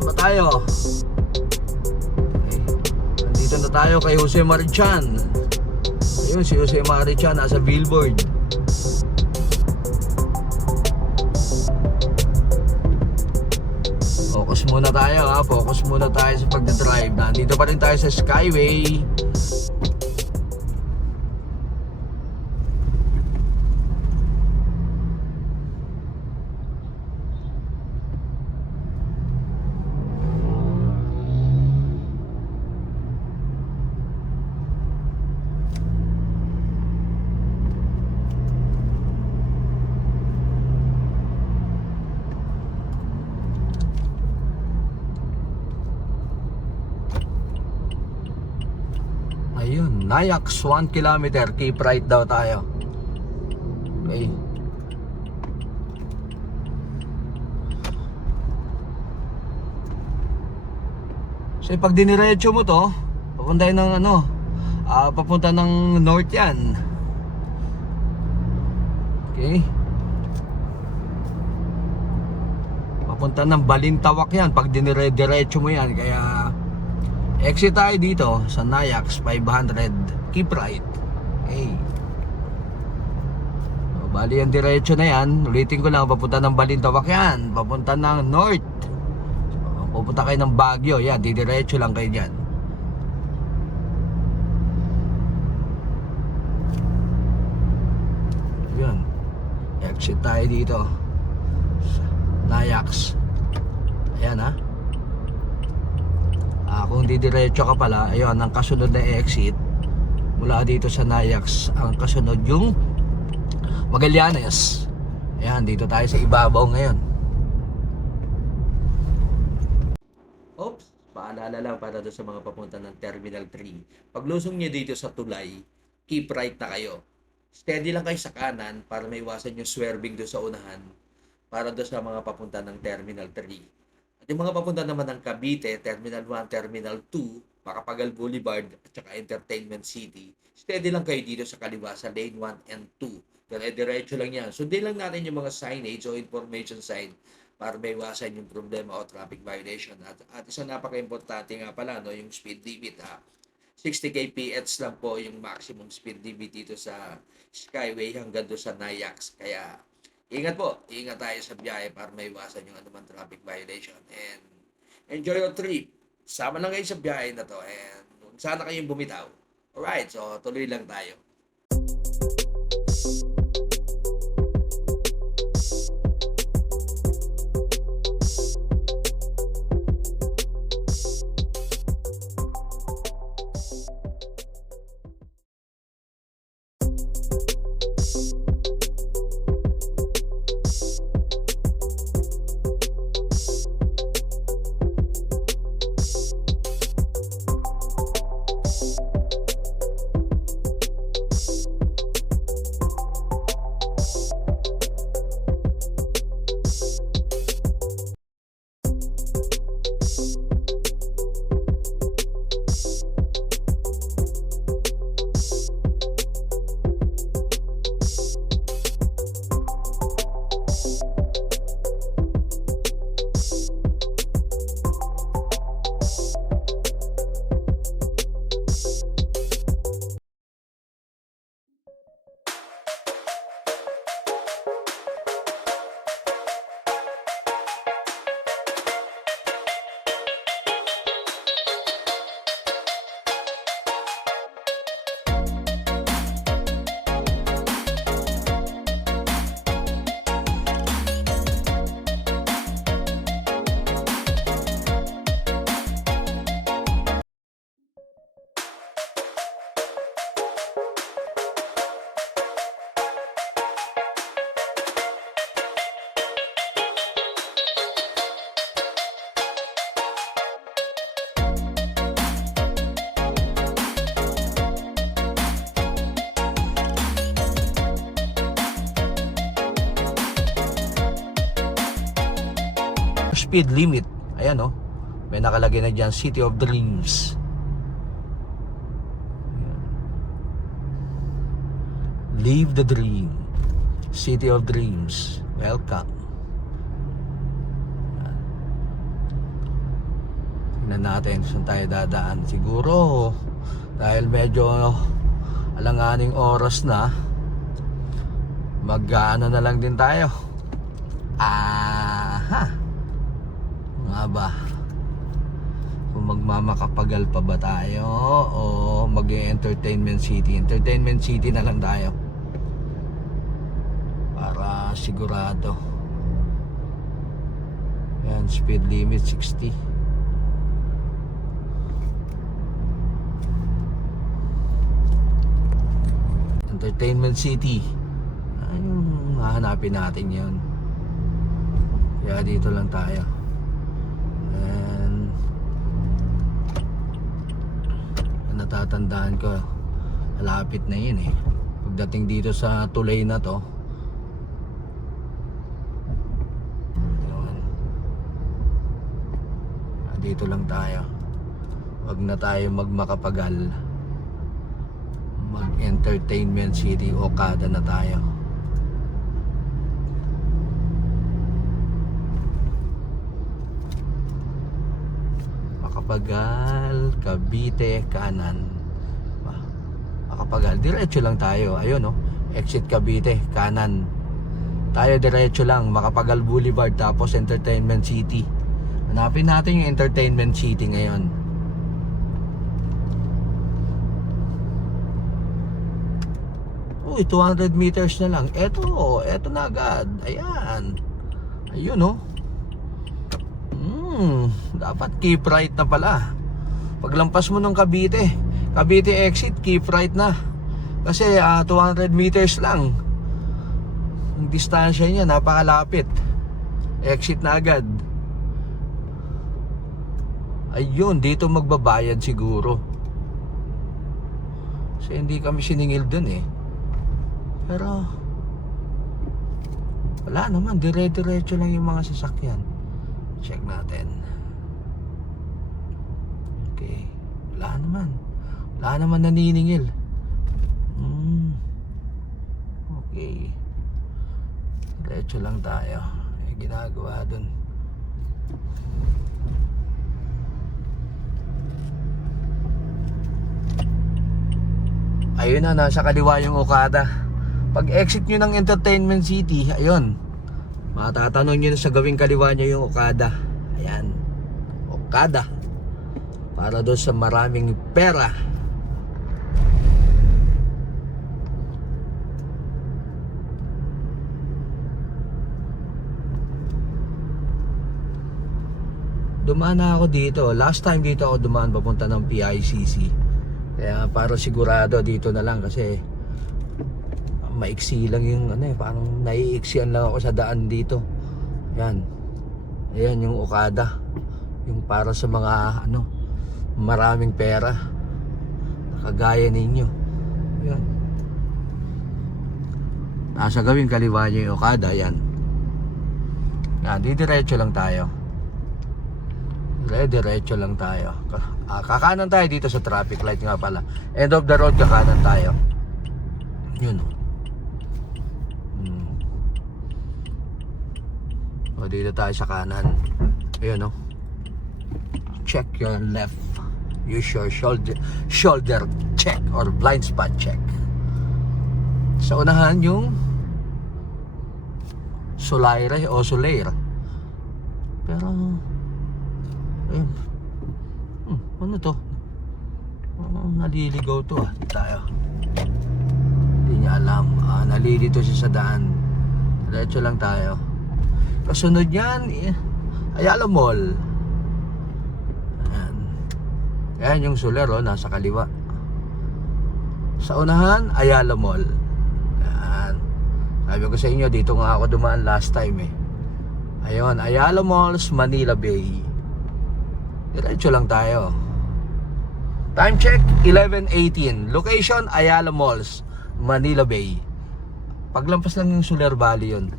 Saan ba tayo? Okay. Nandito na tayo kay Jose Marichan. Ayun, si Jose Marichan nasa billboard. Focus muna tayo ha. Focus muna tayo sa pagdadrive. Nandito pa rin tayo sa Skyway. Ayun, Nayax 1 kilometer. Keep right daw tayo. Okay. So pag diniretso mo to, papunta yun ng papunta ng north yan. Okay. Papunta ng Balintawak yan pag diniretso mo yan. Kaya exit tayo dito sa Nayax 500. Keep right. Okay. So, bali yung diretso na yan. Ulitin ko lang, papunta ng Balintawak yan. Papunta ng north. So, pupunta kayo ng Baguio. Yan, didiretso lang kayo dyan. Yun. Exit tayo dito sa Nayax. Ayan ha. Kung didiretso ka pala, ayun, ang kasunod na exit mula dito sa Nayax, ang kasunod yung Magallanes. Ayan, dito tayo sa ibabaw ngayon. Oops, paalala lang para doon sa mga papunta ng Terminal 3. Paglusong nyo dito sa tulay, keep right na kayo. Steady lang kayo sa kanan para maiwasan yung swerving doon sa unahan para doon sa mga papunta ng Terminal 3. Yung mga papunta naman ng Cavite, Terminal 1, Terminal 2, Macapagal Boulevard at saka Entertainment City, steady lang kayo dito sa kaliwa sa lane 1 and 2. Dire-diretso lang yan. Sundin lang natin yung mga signage o information sign para may iwasan yung problema o traffic violation. At isang napaka-importante nga pala, no, yung speed limit. 60 kph lang po yung maximum speed limit dito sa Skyway hanggang doon sa Nayax. Kaya ingat po, ingat tayo sa biyahe para maiwasan yung anumang traffic violation. And enjoy your trip. Sama lang kayo sa biyahe na to and sana kayong bumitaw. Alright, so tuloy lang tayo. Speed limit, ayan oh, may nakalagay na dyan, City of Dreams. Live the dream, City of Dreams, welcome. Tignan natin saan tayo dadaan. Siguro dahil medyo alanganing oras na, mag-ano na lang din tayo. Nga ba? Kung magmamakapagal pa ba tayo o mag-entertainment city. Entertainment city na lang tayo para sigurado. Yan, speed limit 60. Entertainment city. Ayun, hahanapin natin yun. Kaya dito lang tayo. And natatandaan ko, malapit na yun eh. Pagdating dito sa tulay na to, yun. Dito lang tayo. Wag na tayo magmakapagal. Mag-entertainment city, Okada na tayo. Makapagal, Cavite, kanan. Makapagal, diretso lang tayo. Ayun no, exit Cavite, kanan. Tayo diretso lang, Makapagal Boulevard, tapos Entertainment City. Hanapin natin yung Entertainment City ngayon. Uy, 200 meters na lang. Eto na agad. Ayan. Ayun no. Dapat keep right na pala. Paglampas mo ng Cavite exit, keep right na. Kasi 200 meters lang ang distansya niya, napakalapit. Exit na agad. Ayun, dito magbabayad siguro. Kasi hindi kami siningil dun eh. Pero wala naman, dire-diretso lang yung mga sasakyan. Check natin. Okay, wala naman naniningil. Okay, diretso lang tayo. May ginagawa dun. Ayun na, nasa kaliwa yung Okada. Pag exit nyo ng Entertainment City, ayun, matatanong nyo na sa gawing kaliwa nyo yung Okada. Ayan, Okada, para doon sa maraming pera. Dumaan na ako dito. Last time dito ako dumaan papunta ng PICC. Kaya para sigurado dito na lang kasi maiksi lang yung parang naiiksian lang ako sa daan dito. Yan. Ayan yung Okada. Yung para sa mga maraming pera. Kagaya ninyo. Yan. Nasa gawing kaliwa nyo yung Okada. Yan. Yan. Diretso lang tayo. Diretso lang tayo. Kakanan tayo dito sa traffic light nga pala. End of the road, kakanan tayo. Yun. O, dito tayo sa kanan. Ayun no. Check your left. Use your shoulder check or blind spot check. Sa unahan yung Solaire o Soleil. Pero ayun. Ano to? Naliligaw to Di tayo. Hindi niya alam. Nalilito siya sa daan. Diretso lang tayo. Kasunod yan, Ayala Mall. Ayan. Ayan yung Solero, nasa kaliwa. Sa unahan, Ayala Mall. Ayan. Sabi ko sa inyo, dito nga ako dumaan last time eh. Ayun, Ayala Malls, Manila Bay. Diretso lang tayo. Time check, 11:18. Location, Ayala Malls, Manila Bay. Paglampas lang yung Soler Valley yun.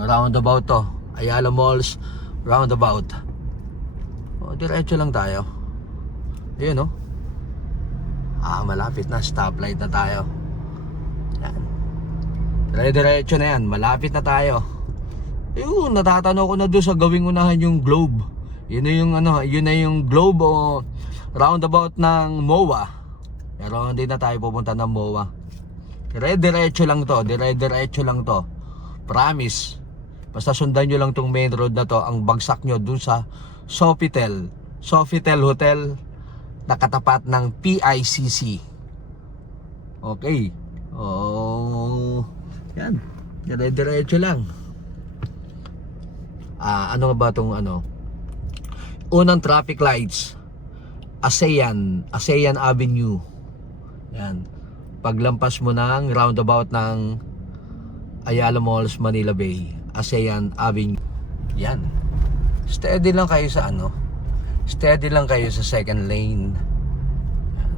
Roundabout to, Ayala Malls roundabout. Diretso lang tayo. Ayun malapit na, stoplight na tayo. Yan. Diretso na yan, malapit na tayo. Ayun, natatanaw ko na doon sa gawing unahan yung globe. Yun na yung ano, yun na yung globe o roundabout ng MOA. Pero hindi na tayo pupunta ng MOA. Dire-diretso lang to, dire-diretso lang to. Promise. Basta sundan nyo lang tong main road na to, ang bagsak nyo dun sa Sofitel. Sofitel Hotel na katapat ng PICC. Okay. Oh, yan. Dire-diretso lang. Ano ba tong ano? Unang traffic lights. ASEAN Avenue. Yan. Paglampas mo ng roundabout ng Ayala Malls, Manila Bay, ASEAN Avenue. Yan. Steady lang kayo sa ano? Steady lang kayo sa second lane. Yan.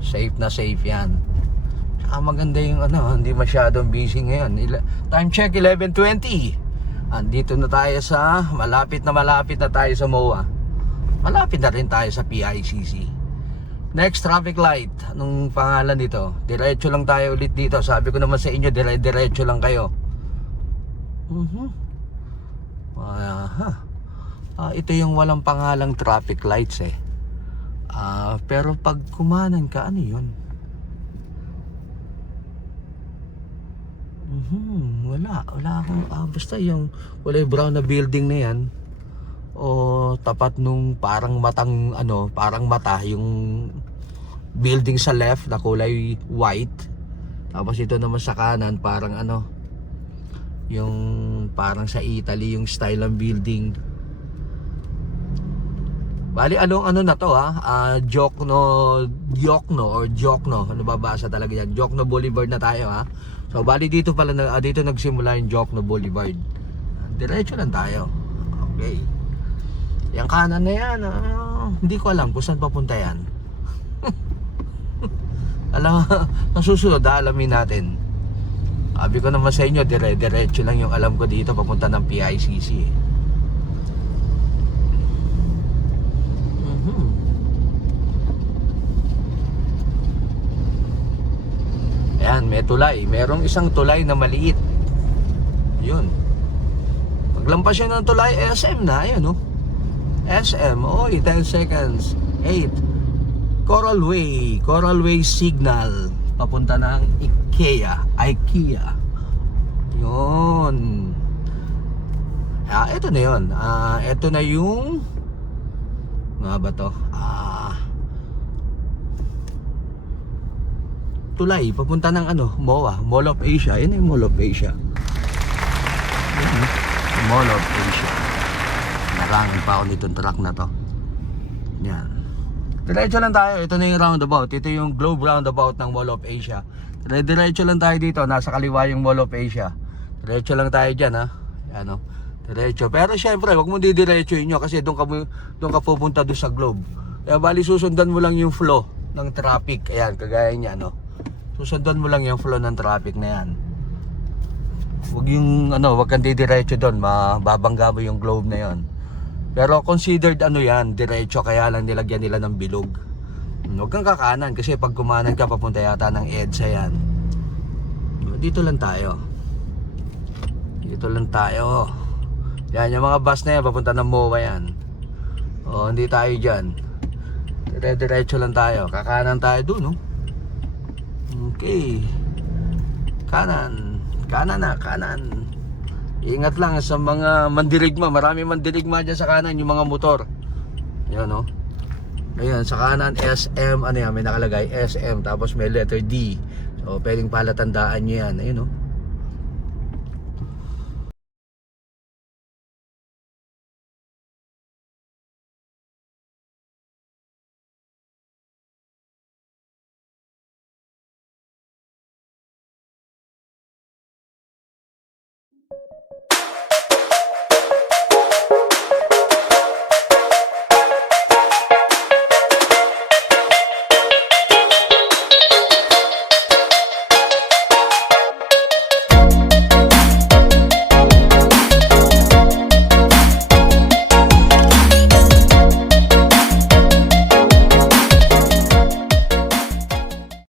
Safe na safe yan. Saka maganda yung ano, hindi masyadong busy ngayon. Time check 11:20. Andito na tayo sa malapit na tayo sa MOA. Malapit na rin tayo sa PICC. Next traffic light. Anong pangalan dito? Diretso lang tayo ulit dito. Sabi ko naman sa inyo, diretso lang kayo. Ito yung walang pangalang traffic lights eh. Pero pag kumanan ka, ano yun? Wala akong basta yung kulay brown na building na yan o tapat nung parang mata yung building sa left na kulay white, tapos ito naman sa kanan parang ano yung parang sa Italy yung style ng building. Bali ano na to Giocno ano babasa talaga yan, Giocno Boulevard na tayo So bali dito pala dito nagsimula yung Giocno Boulevard. Diretso lang tayo. Okay. Yung kanan na yan, hindi ko alam kung saan papunta yan. Alam, nasusunod, alamin natin. Sabi ko naman sa inyo, diretso lang yung alam ko dito papunta ng PICC. Ayan, may tulay. Merong isang tulay na maliit. Yun. Paglampas yun ng tulay, SM na. Ayun, SM. 10 seconds. 8. Coral Way signal. Papunta ng IKEA. Yun. Ito na yun. Ito na yung nga ba to? Tulay, papunta ng MOA, Mall of Asia. Yan yung Mall of Asia. Mall of Asia. Narangin pa ako nitong truck na to. Yan. Diretso lang tayo. Ito na yung roundabout. Ito yung globe roundabout ng Mall of Asia. Diretso lang tayo dito. Nasa kaliwa yung Mall of Asia. Diretso lang tayo dyan Yan diretso. Pero syempre, wag mo didiretsoin nyo kasi doon ka pupunta doon sa globe. Kaya bali susundan mo lang yung flow ng traffic. Ayan, kagaya niya susundan mo lang yung flow ng traffic na yan. Wag kang didiretso doon, mababangga mo yung globe na yon. Pero considered yan, diretso, kaya lang nilagyan nila ng bilog. Huwag kang kakanan kasi pag kumanan ka papunta yata ng EDSA yan. Dito lang tayo. Yan, yung mga bus na yan papunta ng MOA yan. Hindi tayo dyan. Diretso lang tayo. Kakanan tayo doon Okay. Kanan. Ingat lang sa mga mandirigma. Marami mandirigma dyan sa kanan, yung mga motor. Yan Ayan, sa kanan SM, may nakalagay SM, tapos may letter D. So pwedeng palatandaan nyo yan. Ayun